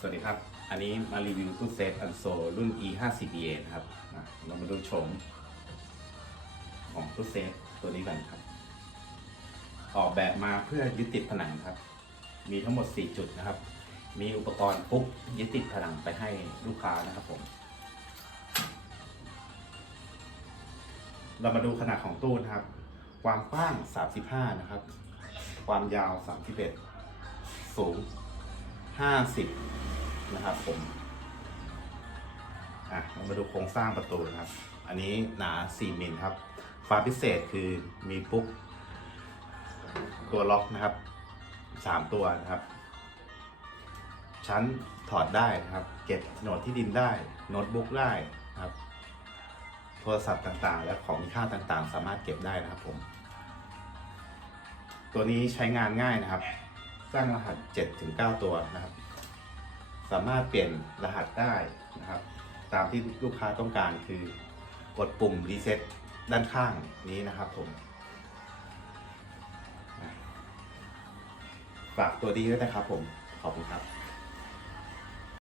สวัสดีครับ อันนี้มารีวิวตู้เซฟอันโซรุ่น e 5 0 BA นะครับเรามาดูโฉมของตู้เซฟตัวนี้กันครับ ออกแบบมาเพื่อยึดติดผนังครับ มีทั้งหมด 4 จุดนะครับ มีอุปกรณ์ปุ๊บยึดติดผนังไปให้ลูกค้านะครับผม เรามาดูขนาดของตู้นะครับ ความกว้าง 35 นะครับ ความยาว 31 สูง 50 นะครับผมอะเรามาดูโครงสร้างประตูนะครับ อันนี้หนา 4 มิลครับ ความพิเศษคือมีปุ๊บตัวล็อกนะครับ 3 ตัวนะครับ ชั้นถอดได้นะครับ เก็บโน้ตที่ดินได้โน้ตบุ๊กได้นะครับ โทรศัพท์ต่างๆ และของมีค่าต่างๆ สามารถเก็บได้นะครับผม ตัวนี้ใช้งานง่ายนะครับ สร้างรหัส7-9 ตัวนะครับ สามารถเปลี่ยนรหัสได้นะครับ ตามที่ลูกค้าต้องการคือกดปุ่มรีเซ็ตด้านข้างนี้นะครับผมฝากตัวดีด้วยนะครับผม ขอบคุณครับ